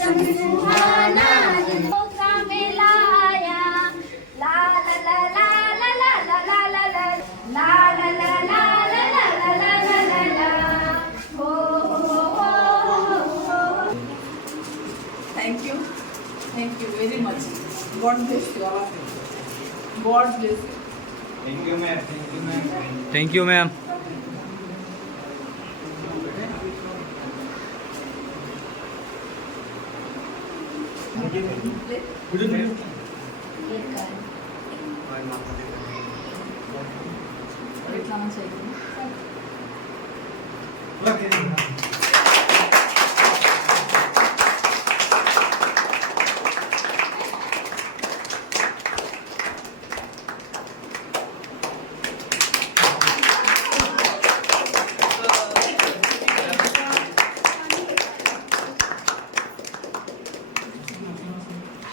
सुहाना मौका में लाया ला ला ला ला ला ला ला ला ला ला ला ला ला ला ला ला ला ला ला हो हो हो। Thank you very much. God bless you all. God bless you. Thank you, ma'am. Thank you, ma'am. Thank you ma'am.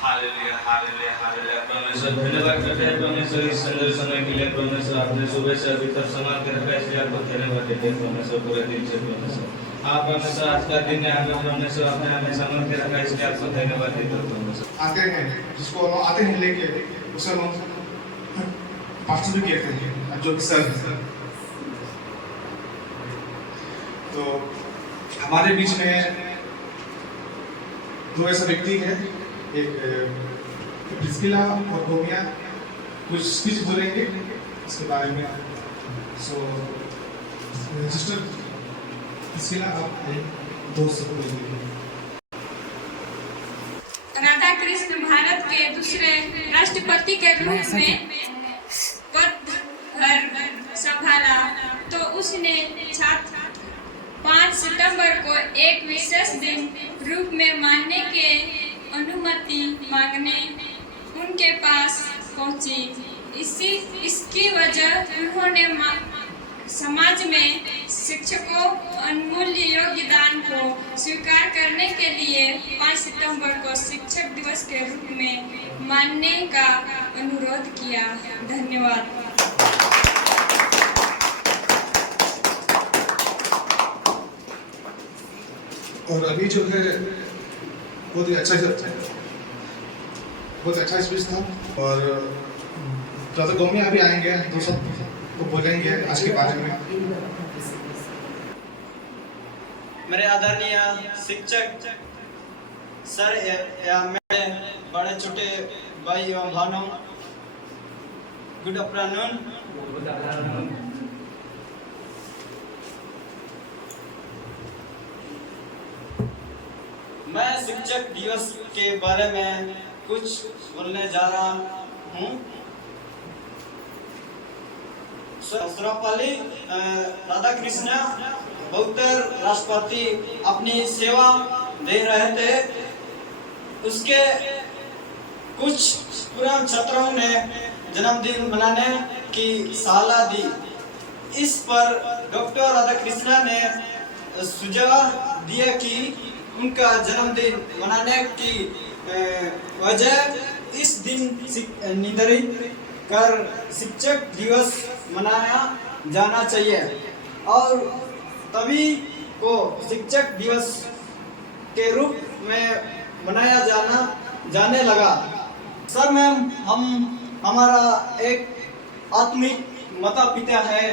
Hallelujah hallelujah hallelujah. परमेश्वर धन्यवाद करते हैं परमेश्वर इस सुंदर समय के लिए। परमेश्वर आपने सुबह से अभी तक संभाल के रखा है, इसलिए आपको धन्यवाद देते हैं परमेश्वर पूरे दिन से। परमेश्वर आप परमेश्वर आज का दिन है, हमें परमेश्वर आपने हमें संभाल के रखा है, इसलिए आपको धन्यवाद देते हैं परमेश्वर। आते हैं जिसको हम आते हैं लेके उसे हम पास्टर भी कहते हैं जो कि सर है। तो हमारे बीच में दो ऐसा व्यक्ति है, एक प्रिस्किला और गोमिया कुछ स्पीच बोलेंगे इसके बारे में। सो सिस्टर प्रिस्किला आप दो शब्द बोलेंगे। राधा कृष्ण भारत के दूसरे राष्ट्रपति के रूप में पदभार संभाला तो उसने 5 सितंबर को एक विशेष दिन रूप में मानने के अनुमति मांगने उनके पास पहुंची। इसकी वजह उन्होंने समाज में शिक्षकों अनमूल्य योगदान को स्वीकार करने के लिए 5 सितंबर को शिक्षक दिवस के रूप में मानने का अनुरोध किया। धन्यवाद। और अभी जो है बहुत ही अच्छा स्पीच था। और दादा गोमिया अभी आएंगे, दो सब तो बोलेंगे आज के बारे में। मेरे आदरणीय शिक्षक सर या मेरे बड़े छोटे भाई एवं बहनों, गुड आफ्टरनून। मैं शिक्षक दिवस के बारे में कुछ बोलने जा रहा हूँ। सर्वपल्ली राधा कृष्ण बौद्ध राष्ट्रपति अपनी सेवा दे रहे थे। उसके कुछ पुराने छात्रों ने जन्मदिन मनाने की सलाह दी। इस पर डॉक्टर राधा कृष्ण ने सुझाव दिया कि उनका जन्मदिन मनाने की वजह इस दिन निर्धारित कर शिक्षक दिवस मनाया जाना चाहिए और तभी को शिक्षक दिवस के रूप में मनाया जाने लगा। सर मैम, हमारा एक आत्मिक माता पिता है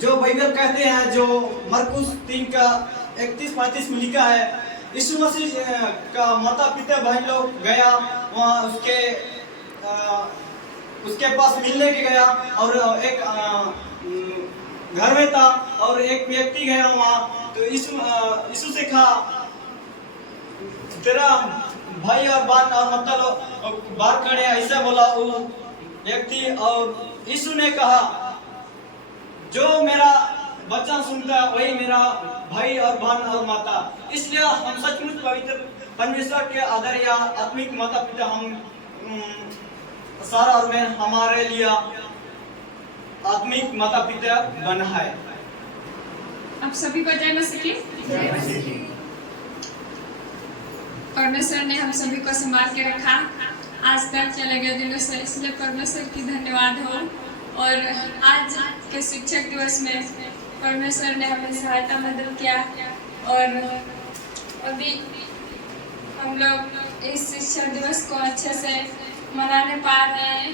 जो बाइबल कहते हैं, जो मरकुस 3 का 31-35 में लिखा है। यीशु मसीह का माता पिता भाई लोग गया वहाँ उसके पास मिलने के गया और एक घर में था और एक व्यक्ति गया वहाँ। तो यीशु से कहा तेरा भाई और बहन और मतलब बाहर खड़े ऐसा बोला वो व्यक्ति। और यीशु ने कहा जो मेरा वचन सुनता है वही मेरा भाई और बहन और माता। इसलिए हम सचमुच पवित्र परमेश्वर के आदर या आत्मिक माता पिता हम सारा और मैं हमारे लिए आत्मिक माता पिता बना है। आप सभी को जय मसीह की। परमेश्वर ने हम सभी को संभाल के रखा आज तक चले गए दिनों से, इसलिए परमेश्वर की धन्यवाद हो। और आज के शिक्षक दिवस में परमेश्वर ने हमें सहायता मदद किया। और अभी हम लोग इस शिक्षक दिवस को अच्छे से मनाने पा रहे हैं।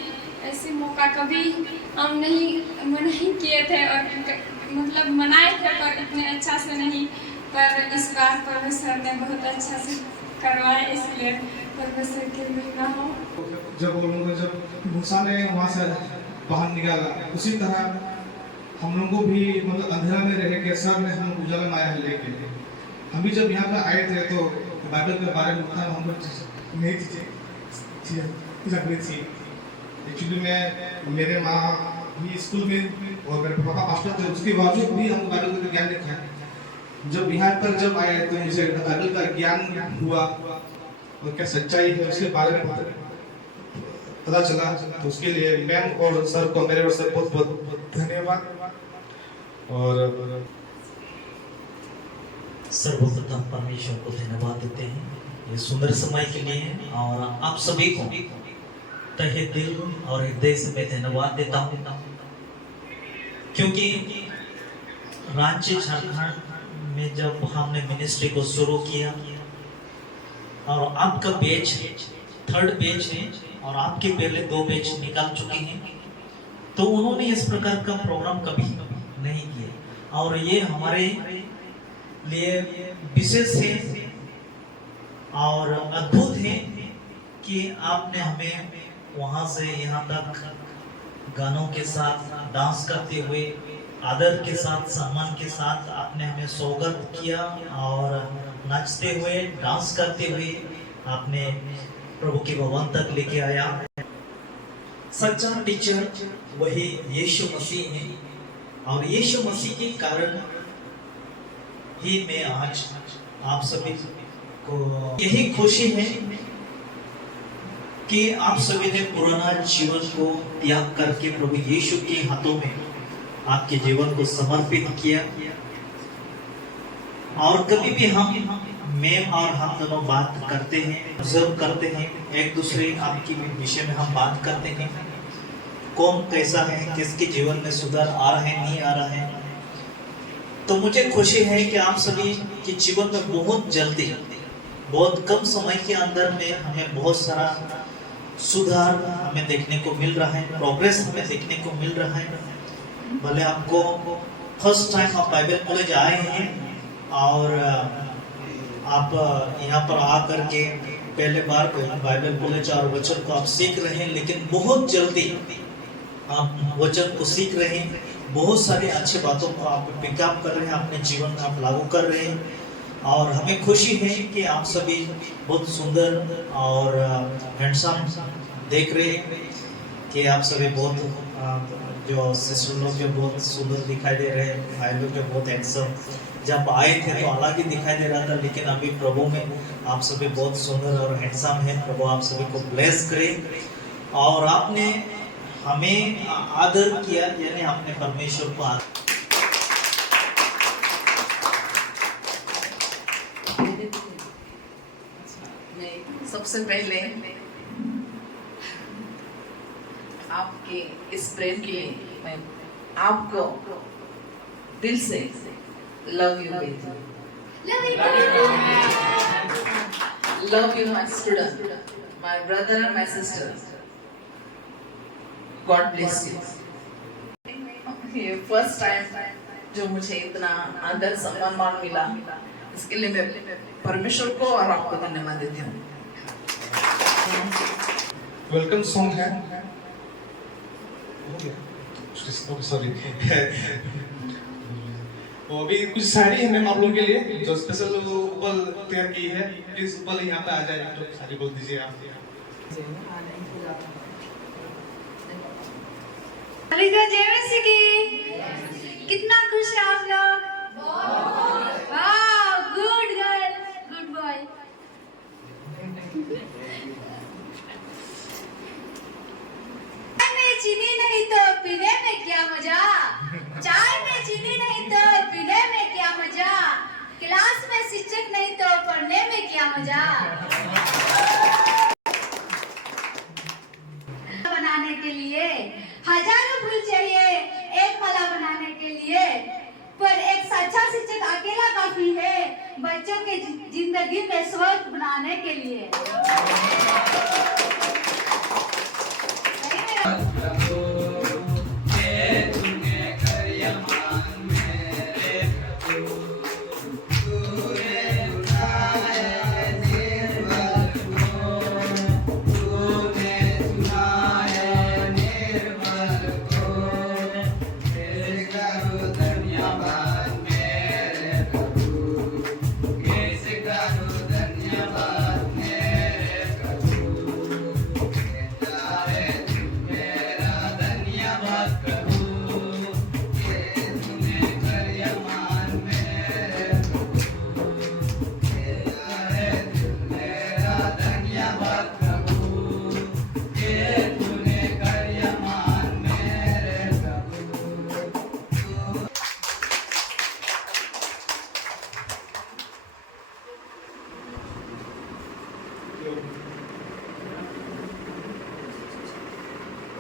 ऐसे मौका कभी हम नहीं किए थे और मतलब मनाए थे पर इतने अच्छा से नहीं, पर इस बार प्रोफेसर ने बहुत अच्छा से करवाया, इसलिए प्रोफेसर के मिलना हो। जब वो लोग जब मूसा ने वहाँ से बाहर निकाला, उसी तरह हम लोगों को भी मतलब अंधेरा में रह के सर ने हम लोग उजाला में आया लेके। हम भी जब यहाँ पे आए थे तो बाइबल के बारे में उतना हम लोग नहीं थी। एक्चुअली मैं मेरे माँ भी स्कूल में और मेरे पापा मास्टर थे, उसके बावजूद भी हम बाइबल का ज्ञान नहीं था। जब यहाँ पर जब आए तो मुझे बाइबल का ज्ञान हुआ और क्या सच्चाई है उसके बारे में पता चला। तो उसके लिए मैम और सर को मेरे ओर से बहुत बहुत धन्यवाद। और सर्वप्रथम परमेश्वर को धन्यवाद देते हैं ये सुंदर समय के लिए, और आप सभी को तहे दिल और हृदय से मैं धन्यवाद देता हूँ, क्योंकि रांची झारखंड में जब हमने मिनिस्ट्री को शुरू किया और आपका बैच 3rd बैच है और आपके पहले 2 बैच निकाल चुके हैं, तो उन्होंने इस प्रकार का प्रोग्राम कभी नहीं किया और ये हमारे लिए विशेष है और अद्भुत है कि आपने हमें वहाँ से यहाँ तक गानों के साथ डांस करते हुए आदर के साथ सम्मान के साथ आपने हमें स्वागत किया और नाचते हुए डांस करते हुए आपने प्रभु के भवन तक लेके आया। सच्चा टीचर वही यीशु मसीह है और यीशु मसीह के कारण ही मैं आज आप सभी को यही खुशी है कि आप सभी ने पुराना जीवन को त्याग करके प्रभु यीशु के हाथों में आपके जीवन को समर्पित किया। और कभी भी हम मैम और हम दोनों बात करते हैं, ऑब्जर्व करते हैं एक दूसरे आपके विषय में हम बात करते हैं, कौन कैसा है, किसके जीवन में सुधार आ रहा है नहीं आ रहा है। तो मुझे खुशी है कि आप सभी के जीवन में बहुत जल्दी, बहुत कम समय के अंदर में हमें बहुत सारा सुधार हमें देखने को मिल रहा है, प्रोग्रेस हमें देखने को मिल रहा है। भले आपको फर्स्ट टाइम आप बाइबल कॉलेज आए हैं और आप यहाँ पर आकर के पहले बार बाइबल कॉलेज और वचन को आप सीख रहे हैं, लेकिन बहुत जल्दी आप वचन को सीख रहे हैं, बहुत सारी अच्छी बातों को आप पिकअप कर रहे हैं, अपने जीवन में आप लागू कर रहे हैं। और हमें खुशी है कि आप सभी बहुत सुंदर और हैंडसम देख रहे हैं कि आप सभी बहुत जो सिस्टर लोग जो बहुत सुंदर दिखाई दे रहे हैं, भाई लोग जो बहुत हैंडसम, जब आए थे तो अलग ही दिखाई दे रहा था, लेकिन अभी प्रभु में आप सभी बहुत सुंदर और हैंडसम हैं। प्रभु आप सभी को ब्लेस करे। और आपने हमें आदर किया, यानी आपने परमेश्वर को सबसे पहले आपके इस प्रेम के लिए मैं आपको दिल से लव यू बेटा, love you my student, my brother, my sister, God bless you. ये फर्स्ट टाइम जो मुझे इतना आदर सम्मान मिला, इसके लिए मैं परमेश्वर को और आपको धन्यवाद देती हूँ। वेलकम सॉन्ग है, सॉरी वो अभी कुछ शायरी है मैम आप लोगों के लिए जो स्पेशल उपल तैयार की है। प्लीज उपल यहाँ पे आ जाए तो शायरी बोल दीजिए आप। कितना खुश है आप लोग, गुड गर्ल, गुड बॉय। चीनी नहीं तो पीने में क्या मजा, चाय में चीनी नहीं तो पीने में क्या मजा, क्लास में शिक्षक नहीं तो पढ़ने में क्या मजा। बनाने के लिए हजारों फूल चाहिए एक माला बनाने के लिए, पर एक सच्चा शिक्षक अकेला काफी है बच्चों के जिंदगी में स्वर्ग बना आने के लिए।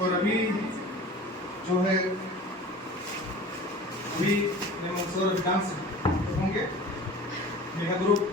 और अभी जो है अभी डांस होंगे मेरा ग्रुप